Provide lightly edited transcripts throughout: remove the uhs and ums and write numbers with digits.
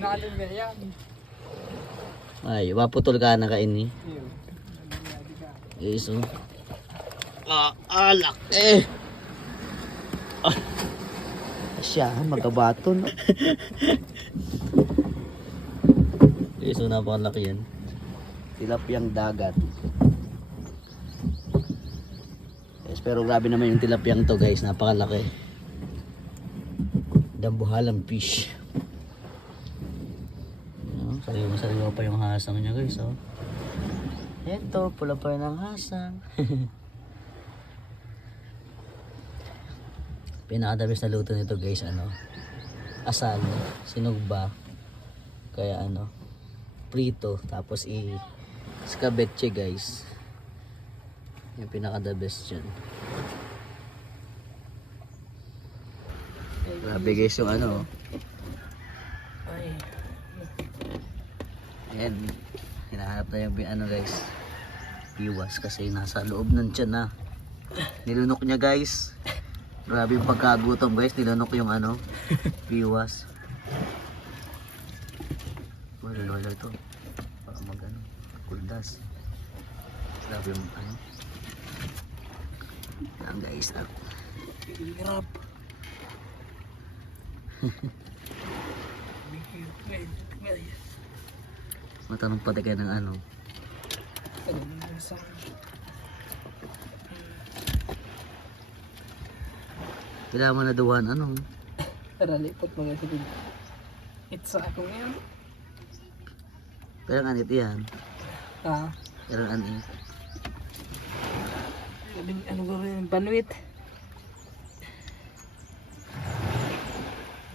Inalim na yan. Ay, waputol ka na kain eh. Yes, oh. Alak eh. Siya, magabaton. Yes, so napakalaki yan. Tilapyang dagat. Yes, pero grabe naman yung tilapyang to guys, napakalaki. Dambuhalang fish. Sariwa pa yung hasang niya guys, oh. Ito, pula pa rin ang hasang. Pinakadabis na luto nito guys, ano, asal, sinugba, kaya ano, prito, tapos scabetche guys. Yung pinakadabis dyan. Grabe guys yung ano. Ayan, hinahanap na yung ano guys, piwas, kasi nasa loob ng tiyan na. Nilunok niya guys. Grabe yung pagkagutom guys, nilunok yung ano, piwas. Lolo ito, baka mag ano, kuldas. Grabe yung ano. Yan guys, hirap. Matanong pati kayo ng ano. Kailangan mo na duwan, ano? Tara, lipot mo guys. It's ako ngayon. Pero anit yan. Ah. Pero anit. Ano ba yung banwit?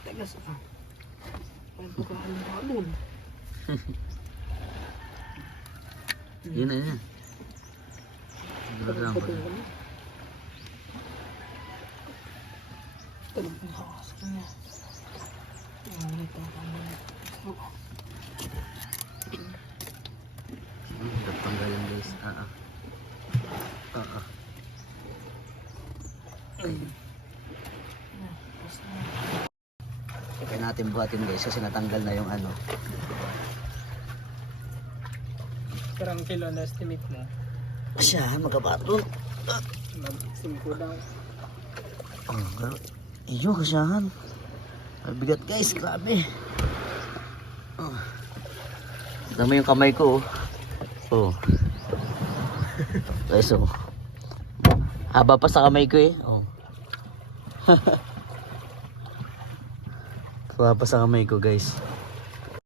Tagas ah. Ano ko halon. Yun na yan. Grabe. Talagang hakas ko niya. Tanggalin guys. Kaya natin buhatin guys kasi natanggal na yung ano. Karang kilo na estimate mo? Siya, magabaton. Mag-5 daw. Iyo, kasyahan. Mabigat guys, grabe. Dami yung kamay ko. Oh. Guys, oh. Haba pa sa kamay ko eh. Oh. Haba pa sa kamay ko guys.